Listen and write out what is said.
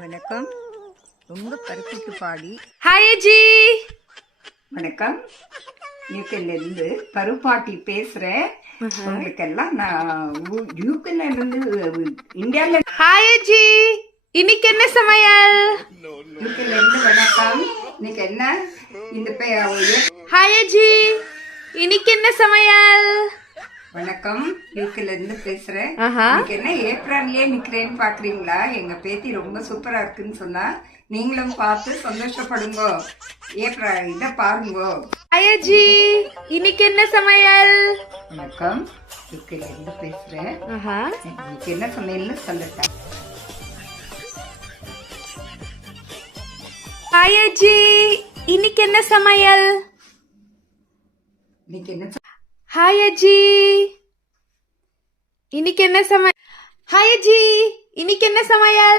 வணக்கம். ரொம்ப பருப்பிக்கு பாடி. ஹாய் அஜி. வணக்கம். யூகேலேருந்து பருப்பாட்டி பேசுகிறேன். உங்களுக்கெல்லாம் நான் யூகேலேருந்து இந்தியாவில். ஹாய் அஜி, இன்னைக்கு என்ன சமையல்? யூகேலேருந்து வணக்கம். இன்னைக்கு என்ன இந்த ஹாய் அஜி, இன்னைக்கு என்ன சமையல்? வணக்கம். யூகேலேருந்து பேசுகிறேன். இன்னைக்கு என்ன ஏப்ரல்லே நிற்கிறேன்னு பார்க்குறீங்களா? எங்கள் பேத்தி ரொம்ப சூப்பராக இருக்குன்னு சொன்னா நீங்களும் பார்த்து சந்தோஷப்படுங்க. ஏப்ரல் இதை பாருங்க. ஹாய் அஜி, இன்னைக்கு என்ன சமையல்? வணக்கம். யூகேலேருந்து பேசுகிறேன். இன்னைக்கு என்ன சமையல்னு சொல்லட்டேன். ஹாய் அஜி, இன்னைக்கு என்ன சமையல்? இன்னைக்கு என்ன ஹாய் அஜி, இன்னைக்கு என்ன சமையல்? ஹாய் அஜி, இன்னைக்கு என்ன சமையல்?